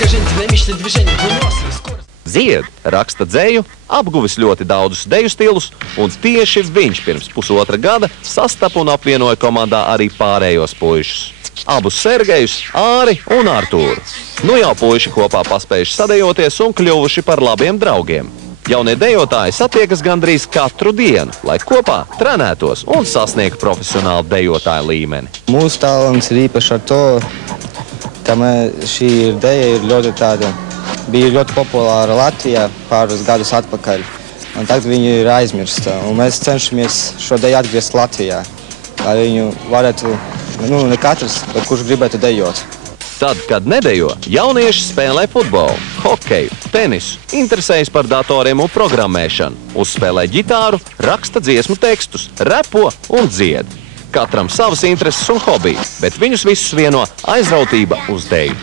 Скажи, динамичное движение, выносливость, скорость. Zied raksta dzeju, apguvis ļoti daudzus deju stilus, un tieši viņš pirms pusotra gada sastapa un apvienoja komandā arī pārējos puišus. Abus Sergejus, Āri un Artūru. Nu jau puiši kopā paspējuši sadejoties un kļuvuši par labiem draugiem. Jaunie dejotāji satiekas gandrīz katru dienu, lai kopā trenētos un sasniegtu profesionālu dejotāju līmeni. Mūsu talants ir īpaši ar to, ka šī deja ir ļoti tāda, bija ļoti populāra Latvijā pāris gadus atpakaļ, un tagad viņi ir aizmirsta, un mēs cenšamies šo deju atgriezt Latvijā, lai viņu varētu, ne katrs, bet kurš gribētu dejot. Tad, kad nedejo, jaunieši spēlē futbolu, hokeju, tenisu, interesējas par datoriem un programmēšanu, uzspēlē ģitāru, raksta dziesmu tekstus, repo un dzied. Katram savas intereses un hobiji, bet viņus visus vieno aizrautība uz deju.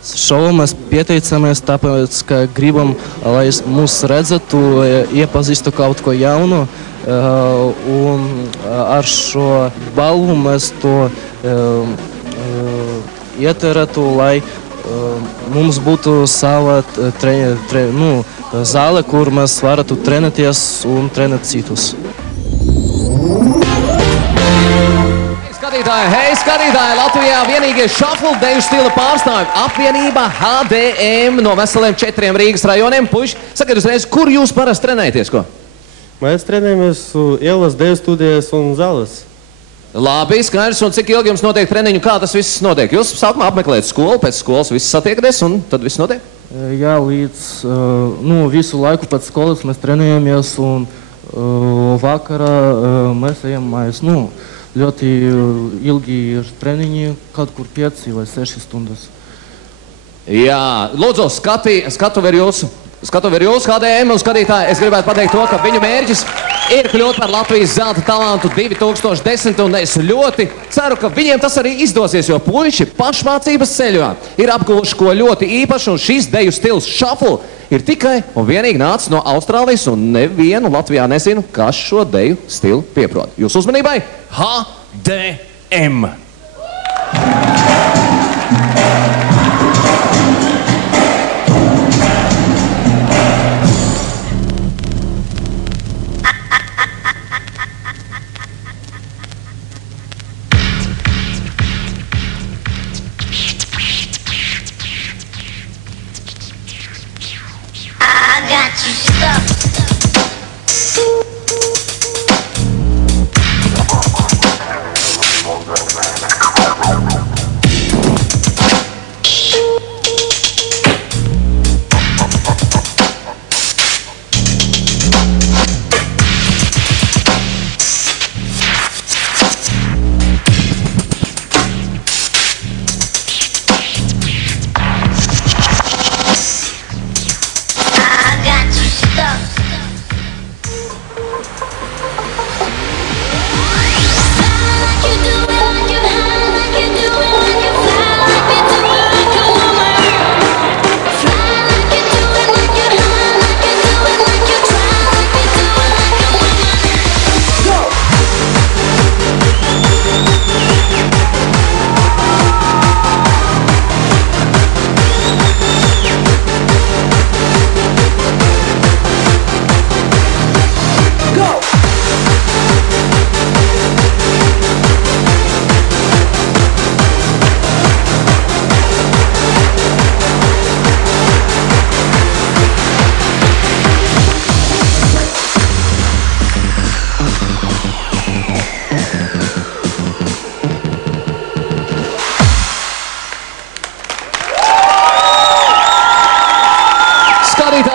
Šovu mēs pieteicamies tāpēc, ka gribam, lai mūs redzētu, iepazīstu kaut ko jaunu, un ar šo balvu mēs to ieterētu, lai mums būtu sava zāle, kur mēs varētu trenēties un trenēt citus. Hei, skatītāji! Latvijā vienīgie šaflu deju stila pārstāvi apvienība HDM no veseliem 4 Rīgas rajoniem. Puiši, sakiet uzreiz, kur jūs parasti trenējaties, ko? Mēs trenējamies ielas deju studijas un zāles. Labi, skaidrs, un cik ilgi jums notiek treniņu, kā tas viss notiek? Jūs sākumā apmeklējat skolu, pēc skolas viss satiekaties, un tad viss notiek? Jā, visu laiku pēc skolas mēs trenējamies, un vakarā mēs ejam mājās. Ļoti ilgi ir treniņi, kaut kur 5 vai 6 stundas. Jā, lūdzu, skatu ver jūsu HDM un skatītāji. Es gribētu pateikt to, ka viņu mērķis ir kļūt par Latvijas zelta talantu 2010, un es ļoti ceru, ka viņiem tas arī izdosies, jo puiši pašmācības ceļā ir apguvuši ko ļoti īpašu, un šis deju stils šaflu ir tikai un vienīgi nācis no Austrālijas, un nevienu Latvijā nezinu, kas šo deju stilu pieprot. Jūsu uzmanībai HDM!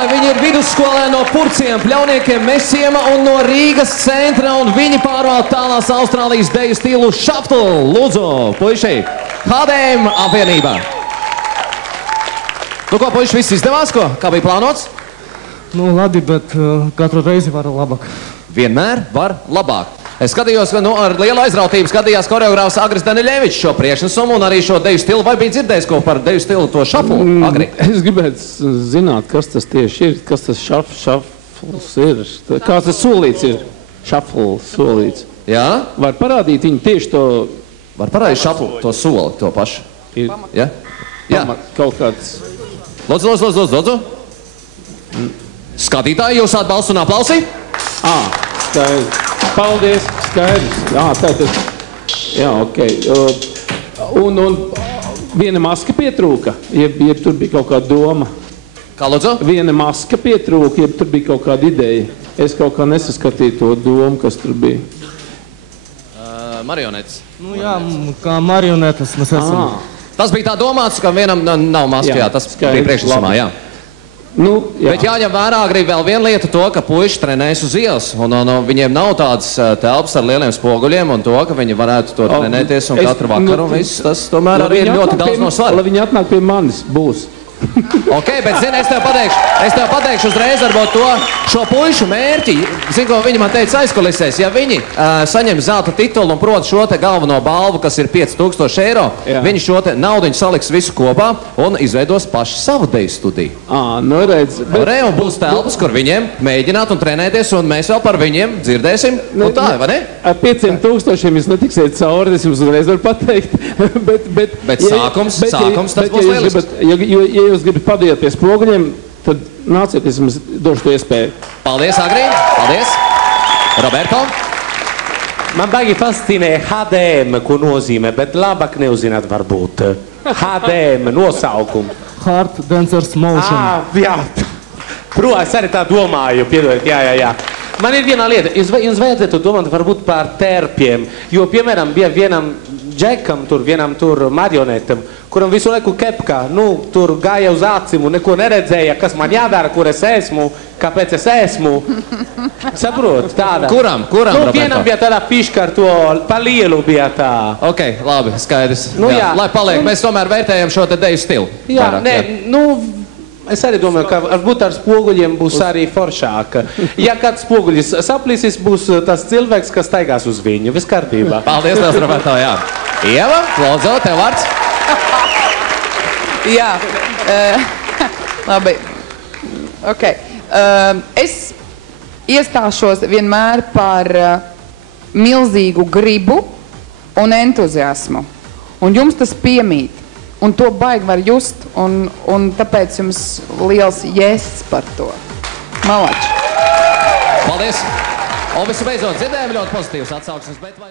Viņi ir vidusskolēni no Purciem, Pļauniekiem, Mesiema un no Rīgas centra, un viņi pārvalda tālās Austrālijas deju stilu šaflu. Lūdzu, puiši, HDM apvienībā. Nu ko, puiši, viss izdevās, ko? Kā bija plānots? Labi, bet katru reizi var labāk. Vienmēr var labāk. Es skatījos, ka ar lielu aizrautību skatījās koreogrāfs Agris Daniļevičs šo priekšnesumu un arī šo deju stilu. Vai bija dzirdējis ko par deju stilu to šaflu, Agri? Es gribētu zināt, kas tas tieši ir, kas tas šafls ir. Kāds tas solīts ir? Šafls solīts. Jā? Var parādīt viņu tieši to... Var parādīt šaflu, to soli, to pašu. Ir. Ja? Jā. kaut kāds. Lūdzu. Skatītāji, jūs atbalstu un aplausi? Skaidrs. Paldies, skaidrs. Tātad. Jā, ok. Un viena maska pietrūka, jeb tur bija kaut kāda doma. Kā lūdzu? Viena maska pietrūka, jeb tur bija kaut kāda ideja. Es kaut kā nesaskatīju to domu, kas tur bija. Marionetes. Nu jā, kā marionetes mēs esam. Tas bija tā domāts, ka vienam nav maska, jā, tas bija priekšlikumā, jā. Nu, jā. Bet jāņem vērā grib vēl viena lieta to, ka puiši trenējas uz ielas, un viņiem nav tādas telpas ar lieliem spoguļiem, un to, ka viņi varētu to trenēties un katru vakaru, un viss tas tomēr arī ir ļoti daudz no svara. Lai viņi atnāk pie manis, būs. Ok, bet zini, es tev pateikšu uzreiz varbūt to šo puišu mērķi. Zini, ko viņi man teica aizkulisēs, ja viņi saņem zelta titulu un prot šo te galveno balvu, kas ir 5000 eiro, viņi šo te naudiņu saliks visu kopā un izveidos paši savu deju studiju. Nu redz. Un būs telpas, kur viņiem mēģināt un trenēties, un mēs vēl par viņiem dzirdēsim. Un tā, vai ne? Ar 5000 jūs netiksiet cauri, es jums uzreiz varu pateikt. Bet sākums, tas būs lielisks. Ja jūs gribat padējāt pie spoguļiem, tad nāciet, es jums došu to iespēju. Paldies, Agri! Paldies! Roberto! Man baigi fascinē HDM, ko nozīmē, bet labāk neuzināt varbūt. HDM, nosaukumu. Heart Dancers Motion. Jā. Es arī tā domāju, piedodiet, jā. Man ir viena lieta, jums vajadzētu domāt varbūt par terpiem, jo, piemēram, bija vienam džekam, vienam marionetam, kuram visu laiku kepkā, tur gāja uz acim un neko neredzēja, kas man jādara, kur es esmu, kāpēc es esmu. Saprot, tāda. Kuram, Roberto? Vienam bija tāda piška ar to, pa lielu bija tā. Ok, labi, skaidrs. Jā. Lai paliek, mēs tomēr vērtējam šo te deju stilu. Jā, es arī domāju, ka varbūt ar spoguļiem būs arī foršāk. Ja kāds spoguļis saplīsis, būs tas cilvēks, kas staigās uz viņu. Viss kārtībā. Paldies, tev, Roberto, jā. Ieva, lūdzu, tev vārds. Jā, labi. Ok. Es iestāšos vienmēr par milzīgu gribu un entuziasmu. Un jums tas piemīt. Un to baigi var just, un tāpēc jums liels jēsts par to. Malači. Paldies. Un visu beidzot dzirdējām ļoti pozitīvas atsauksmes, bet vai...